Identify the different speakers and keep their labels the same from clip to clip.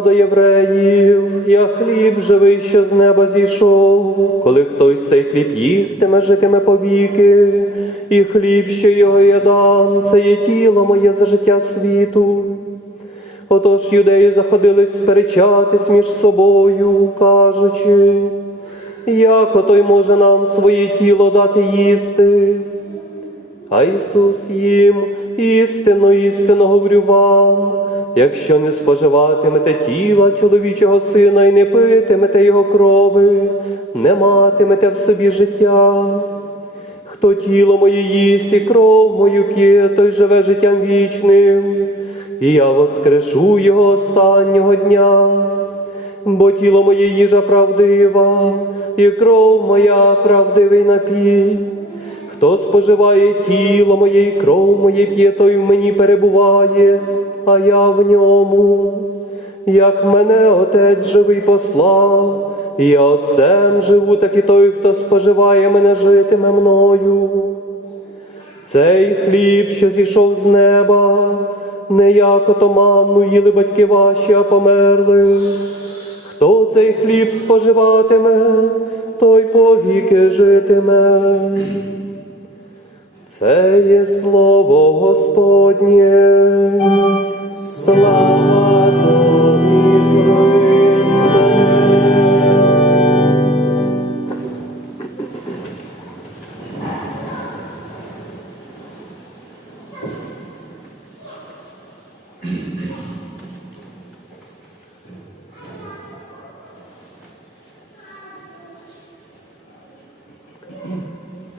Speaker 1: до євреїв, я хліб живий, що з неба зійшов, коли хтось цей хліб їстиме, житиме повіки, і хліб, що його я дам, це є тіло моє за життя світу. Отож юдеї заходились сперечатись між собою, кажучи, як отой може нам своє тіло дати їсти? А Ісус їм істинно, істинно говорю вам, якщо не споживатимете тіла чоловічого сина і не питимете його крови, не матимете в собі життя. Хто тіло моє їсть і кров мою п'є, той живе життям вічним, і я воскрешу його останнього дня. Бо тіло моє їжа правдива, і кров моя правдивий напій. Хто споживає тіло моє і кров моє п'є, той в мені перебуває, а я в ньому. Як мене Отець живий послав, і Отцем живу, так і той, хто споживає мене, житиме мною. Цей хліб, що зійшов з неба, не як ото манну їли батьки ваші, а померли. Хто цей хліб споживатиме, той повіки житиме. Це є слово Господнє. Слава.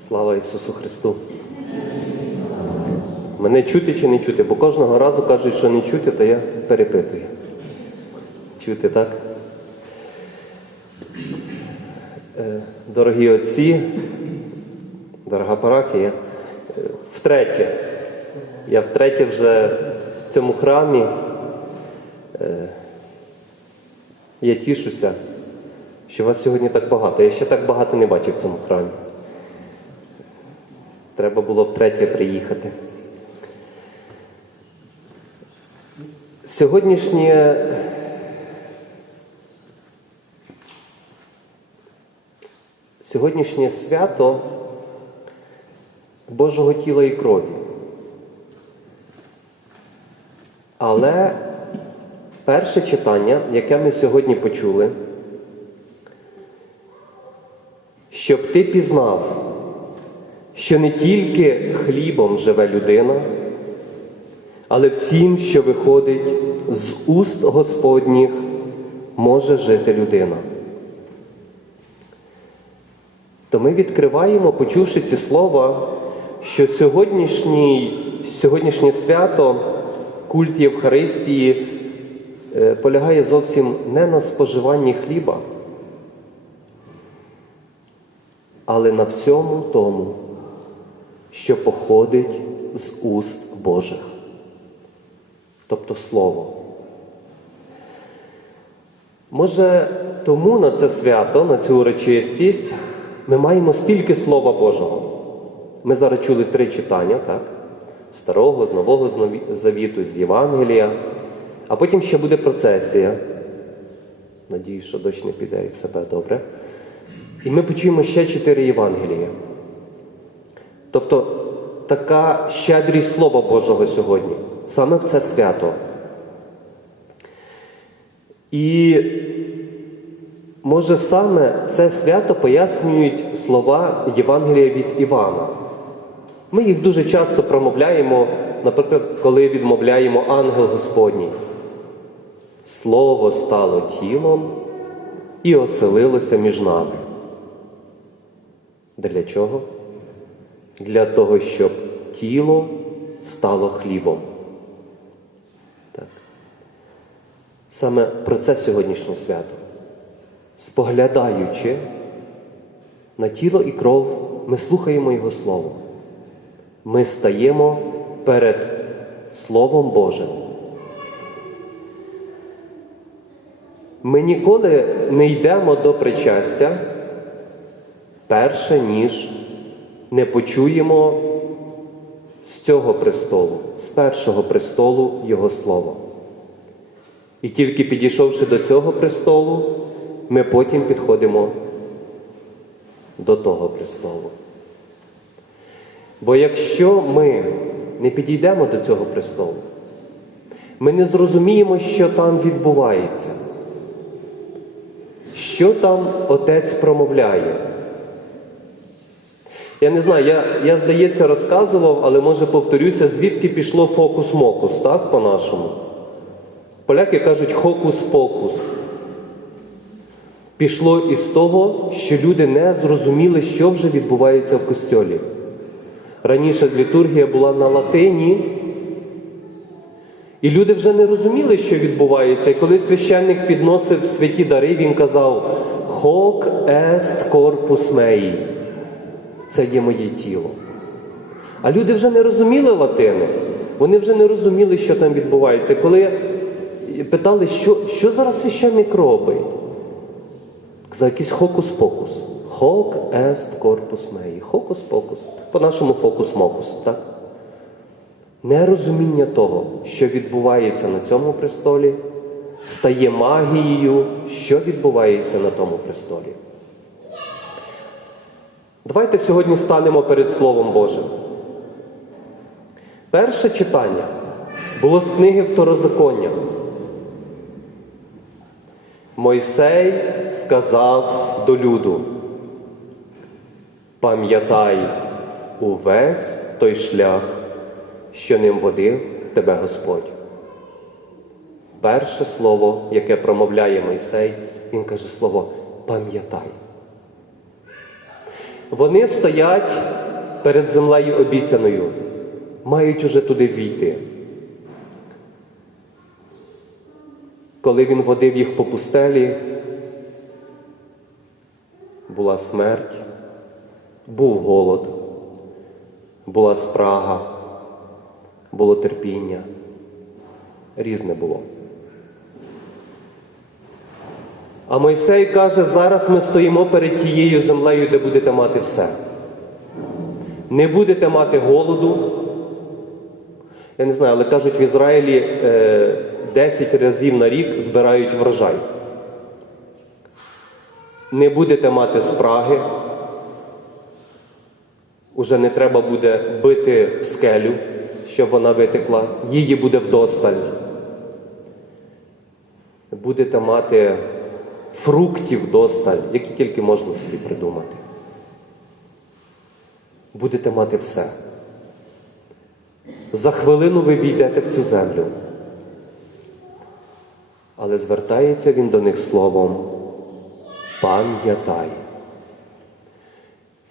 Speaker 1: Слава Ісусу Христу! Мене чути чи не чути, бо кожного разу кажуть, що не чути, то я перепитую. Чути, так? Е, Дорогі отці, дорога парафія, е, втретє, я втретє вже в цьому храмі. Е, Я тішуся, що вас сьогодні так багато. Я ще так багато не бачив в цьому храмі. Треба було втретє приїхати. Сьогоднішнє сьогоднішнє свято Божого тіла і крові. Але перше читання, яке ми сьогодні почули, щоб ти пізнав, що не тільки хлібом живе людина, але всім, що виходить з уст Господніх, може жити людина. То ми відкриваємо, почувши ці слова, що сьогоднішнє свято, культ Євхаристії, е, полягає зовсім не на споживанні хліба, але на всьому тому, що походить з уст Божих, тобто Слово. Може, тому на це свято, на цю урочистість, ми маємо стільки Слова Божого. Ми зараз чули три читання, так? Старого, з Нового Завіту, з Євангелія, а потім ще буде процесія. Надію, що дощ не піде і все буде добре. І ми почуємо ще чотири Євангелія. Тобто така щедрість Слова Божого сьогодні, саме в це свято. І може саме це свято пояснюють слова Євангелія від Івана. Ми їх дуже часто промовляємо, наприклад, коли відмовляємо ангел Господній. Слово стало тілом і оселилося між нами. Для чого? Для того, щоб тіло стало хлібом. Саме про це сьогоднішнє свято. Споглядаючи на тіло і кров, ми слухаємо Його Слово. Ми стаємо перед Словом Божим. Ми ніколи не йдемо до причастя перше ніж не почуємо з цього престолу, з першого престолу Його Слово. І тільки підійшовши до цього престолу, ми потім підходимо до того престолу. Бо якщо ми не підійдемо до цього престолу, ми не зрозуміємо, що там відбувається, що там Отець промовляє. Я не знаю, я, я здається, розказував, але може повторюся, звідки пішло фокус-мокус, так, по-нашому? Поляки кажуть хокус-покус. Пішло із того, що люди не зрозуміли, що вже відбувається в костьолі. Раніше літургія була на латині, і люди вже не розуміли, що відбувається. І коли священник підносив святі дари, він казав Хок ест корпус меї. Це є моє тіло. А люди вже не розуміли латини, вони вже не розуміли, що там відбувається. Коли питали, що, що зараз священник робить, казав якийсь хокус-покус. Хок ест корпус меї. Хокус-покус. По-нашому фокус-мокус, так? Нерозуміння того, що відбувається на цьому престолі, стає магією, що відбувається на тому престолі. Давайте сьогодні станемо перед Словом Божим. Перше читання було з книги Второзаконня. Мойсей сказав до люду, пам'ятай увесь той шлях, що ним водив тебе Господь. Перше слово, яке промовляє Мойсей, він каже слово пам'ятай. Вони стоять перед землею обіцяною, мають уже туди війти. Коли він водив їх по пустелі, була смерть, був голод, була спрага, було терпіння, різне було. А Мойсей каже, зараз ми стоїмо перед тією землею, де будете мати все. Не будете мати голоду. Я не знаю, але кажуть, в Ізраїлі е, 10 разів на рік збирають врожай. Не будете мати спраги. Уже не треба буде бити в скелю, щоб вона витекла. Її буде вдосталь. Будете мати фруктів досталь, які тільки можна собі придумати. Будете мати все. За хвилину ви війдете в цю землю. Але звертається він до них словом пам'ятай.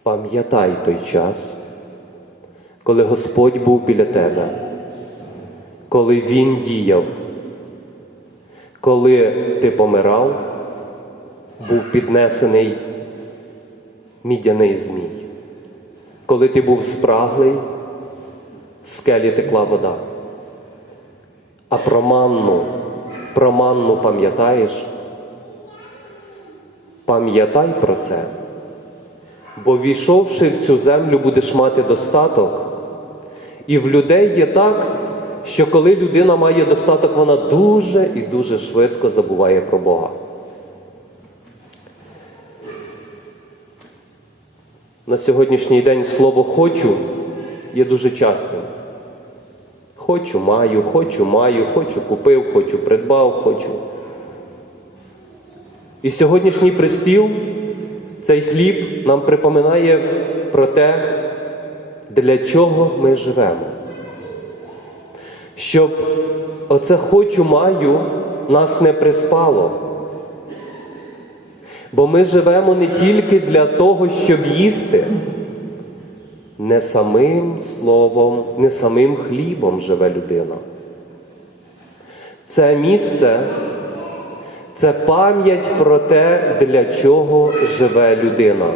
Speaker 1: Пам'ятай той час, коли Господь був біля тебе, коли Він діяв, коли ти помирав, був піднесений мідяний змій. Коли ти був спраглий, скелі текла вода. А про манну, про манну пам'ятаєш? Пам'ятай про це, бо війшовши в цю землю, будеш мати достаток. І в людей є так, що коли людина має достаток, вона дуже і дуже швидко забуває про Бога. На сьогоднішній день слово хочу є дуже частим. Хочу, маю, хочу, маю, хочу купив, хочу придбав, хочу. І сьогоднішній пристіл, цей хліб нам припоминає про те, для чого ми живемо. Щоб оце хочу, маю нас не приспало. Бо ми живемо не тільки для того, щоб їсти, не самим словом, не самим хлібом живе людина. Це місце це пам'ять про те, для чого живе людина.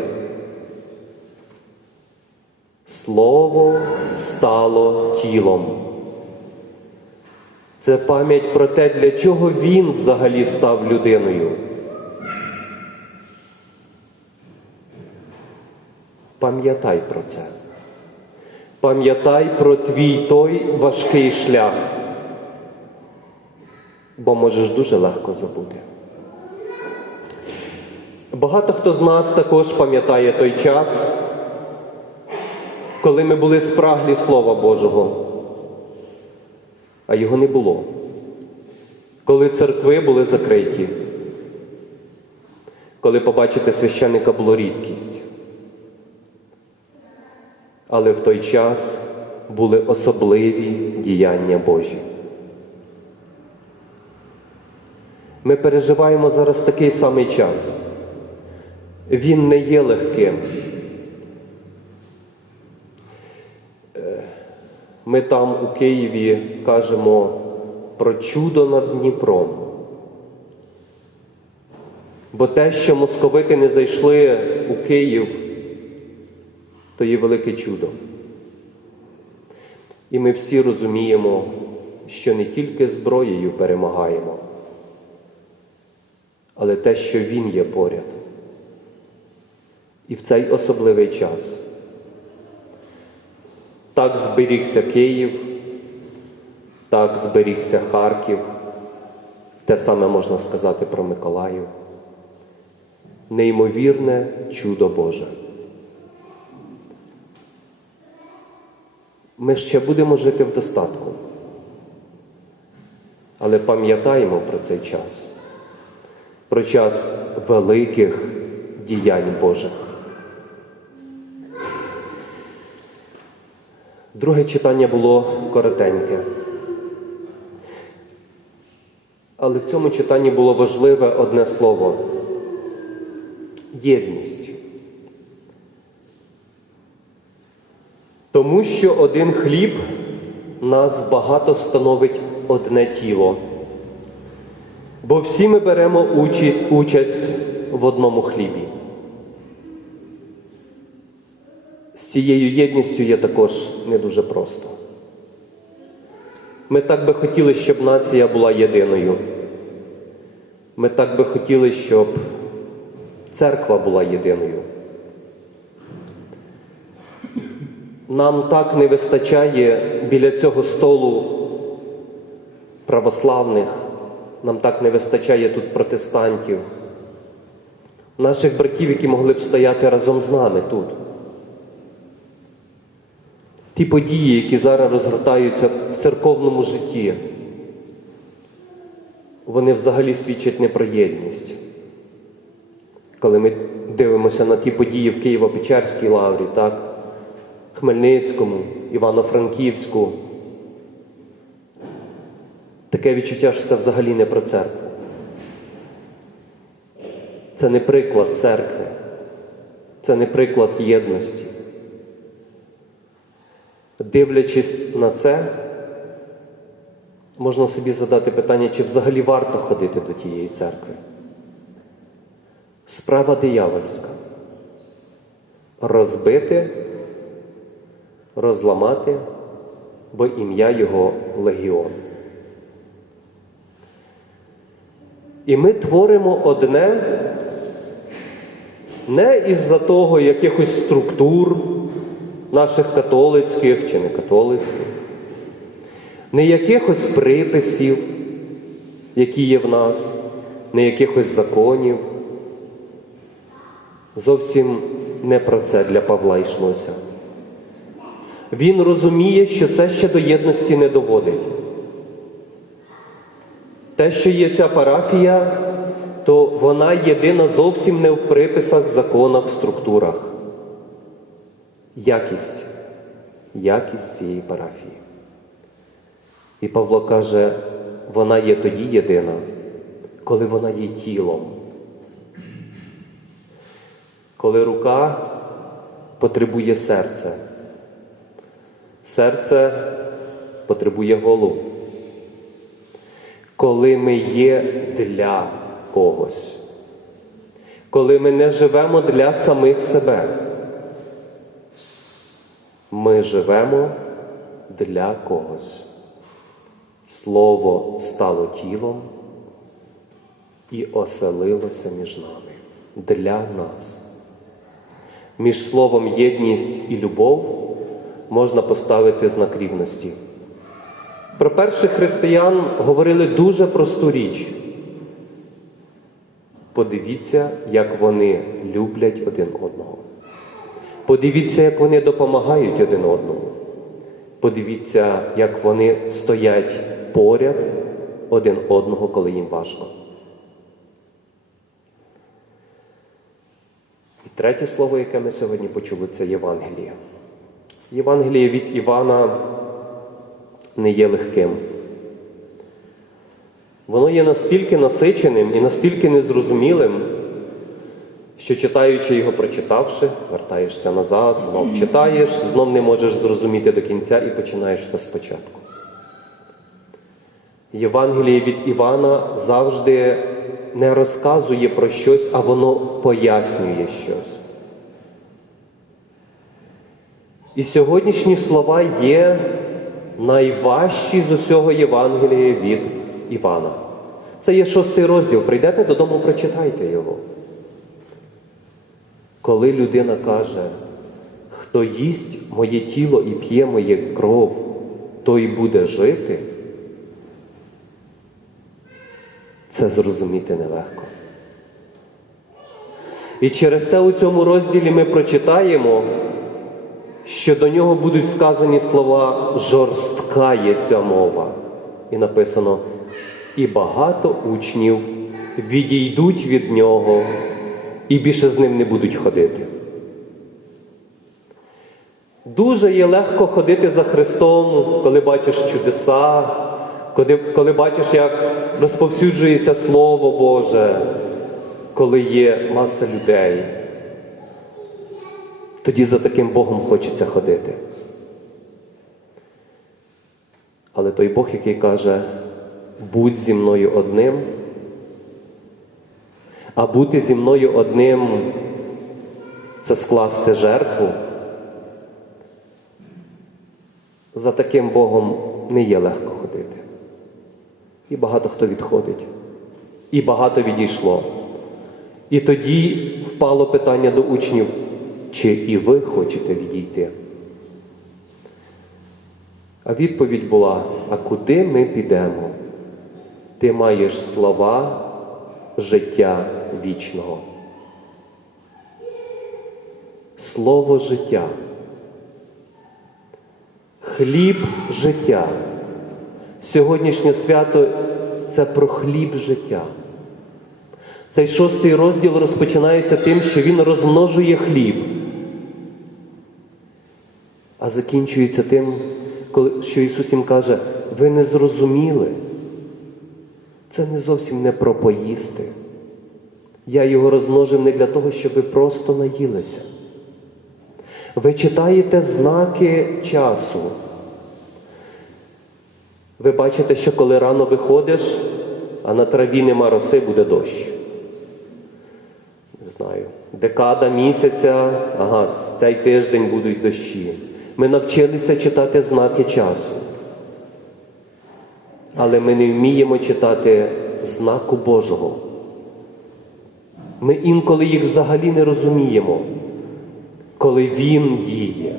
Speaker 1: Слово стало тілом. Це пам'ять про те, для чого він взагалі став людиною. Пам'ятай про це. Пам'ятай про твій той важкий шлях, бо можеш дуже легко забути. Багато хто з нас також пам'ятає той час, коли ми були спраглі Слова Божого, а його не було. Коли церкви були закриті, коли побачити священника було рідкість. Але в той час були особливі діяння Божі. Ми переживаємо зараз такий самий час. Він не є легким. Е, Ми там у Києві кажемо про чудо над Дніпром. Бо те, що московити не зайшли у Київ, то є велике чудо. І ми всі розуміємо, що не тільки зброєю перемагаємо, але те, що Він є поряд. І в цей особливий час так зберігся Київ, так зберігся Харків, те саме можна сказати про Миколаїв. Неймовірне чудо Боже. Ми ще будемо жити в достатку, але пам'ятаємо про цей час, про час великих діянь Божих. Друге читання було коротеньке. Але в цьому читанні було важливе одне слово єдність. Тому що один хліб нас багато становить одне тіло. Бо всі ми беремо участь, участь в одному хлібі. З цією єдністю є також не дуже просто. Ми так би хотіли, щоб нація була єдиною. Ми так би хотіли, щоб церква була єдиною. Нам так не вистачає біля цього столу православних, нам так не вистачає тут протестантів, наших братів, які могли б стояти разом з нами тут. Ті події, які зараз розгортаються в церковному житті, вони взагалі свідчать не. Коли ми дивимося на ті події в Києво-Печерській лаврі, так? Хмельницькому, Івано-Франківську, таке відчуття, що це взагалі не про церкву. Це не приклад церкви, це не приклад єдності. Дивлячись на це, можна собі задати питання, чи взагалі варто ходити до тієї церкви. Справа диявольська. Розбити, розламати, бо ім'я його легіон. І ми творимо одне не із-за того якихось структур наших католицьких чи не католицьких, не якихось приписів, які є в нас, не якихось законів. Зовсім не про це для Павла йшлося. Він розуміє, що це ще до єдності не доводить. Те, що є ця парафія, то вона єдина зовсім не в приписах, законах, структурах. Якість, якість цієї парафії. І Павло каже, вона є тоді єдина, коли вона є тілом. Коли рука потребує серця, серце потребує голову. Коли ми є для когось, коли ми не живемо для самих себе, ми живемо для когось. Слово стало тілом і оселилося між нами для нас. Між словом єдність і любов можна поставити знак рівності. Про перших християн говорили дуже просту річ. Подивіться, як вони люблять один одного. Подивіться, як вони допомагають один одному. Подивіться, як вони стоять поряд один одного, коли їм важко. І третє слово, яке ми сьогодні почули, це Євангеліє. Євангеліє від Івана не є легким. Воно є настільки насиченим і настільки незрозумілим, що читаючи його, прочитавши, вертаєшся назад, знов читаєш, знов не можеш зрозуміти до кінця і починаєш все спочатку. Євангеліє від Івана завжди не розказує про щось, а воно пояснює щось. І сьогоднішні слова є найважчі з усього Євангелія від Івана. Це є шостий розділ. Прийдете додому, прочитайте його. Коли людина каже, хто їсть моє тіло і п'є моє кров, той буде жити, це зрозуміти нелегко. І через те у цьому розділі ми прочитаємо, що до нього будуть сказані слова жорстка є ця мова. І написано, і багато учнів відійдуть від нього і більше з ним не будуть ходити. Дуже є легко ходити за Христом, коли бачиш чудеса, коли, коли бачиш, як розповсюджується Слово Боже, коли є маса людей. Тоді за таким Богом хочеться ходити. Але той Бог, який каже, будь зі мною одним, а бути зі мною одним це скласти жертву. За таким Богом не є легко ходити. І багато хто відходить, і багато відійшло. І тоді впало питання до учнів, чи і ви хочете відійти? А відповідь була: а куди ми підемо? Ти маєш слова життя вічного. Слово життя. Хліб життя. Сьогоднішнє свято це про хліб життя. Цей шостий розділ розпочинається тим, що він розмножує хліб, а закінчується тим, що Ісус їм каже, ви не зрозуміли. Це не зовсім не про поїсти. Я його розмножив не для того, щоб ви просто наїлися. Ви читаєте знаки часу. Ви бачите, що коли рано виходиш, а на траві нема роси, буде дощ. Не знаю, декада місяця, ага, цей тиждень будуть дощі. Ми навчилися читати знаки часу. Але ми не вміємо читати знаку Божого. Ми інколи їх взагалі не розуміємо, коли Він діє.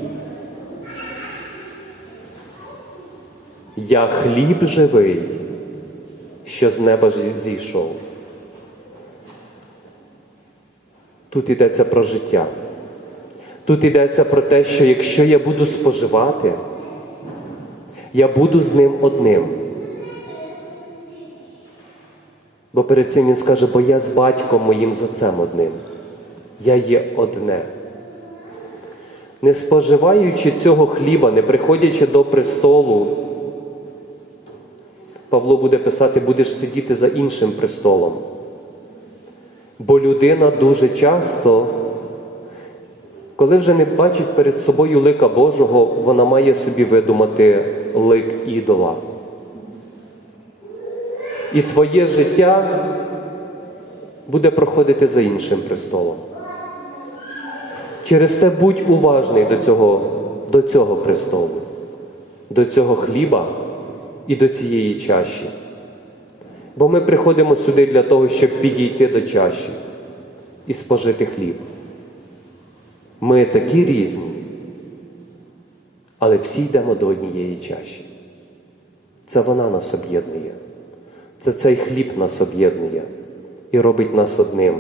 Speaker 1: Я хліб живий, що з неба зійшов. Тут йдеться про життя. Тут йдеться про те, що якщо я буду споживати, я буду з ним одним. Бо перед цим він скаже, бо я з батьком моїм з отцем одним. Я є одне. Не споживаючи цього хліба, не приходячи до престолу, Павло буде писати, будеш сидіти за іншим престолом. Бо людина дуже часто, коли вже не бачить перед собою лика Божого, вона має собі видумати лик ідола. І твоє життя буде проходити за іншим престолом. Через те будь уважний до цього, до цього престолу, до цього хліба і до цієї чаші. Бо ми приходимо сюди для того, щоб підійти до чаші і спожити хліб.
Speaker 2: Ми такі різні, але всі йдемо до однієї чаші. Це вона нас об'єднує. Це цей хліб нас об'єднує і робить нас одним,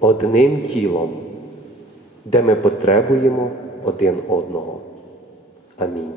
Speaker 2: одним тілом, де ми потребуємо один одного. Амінь.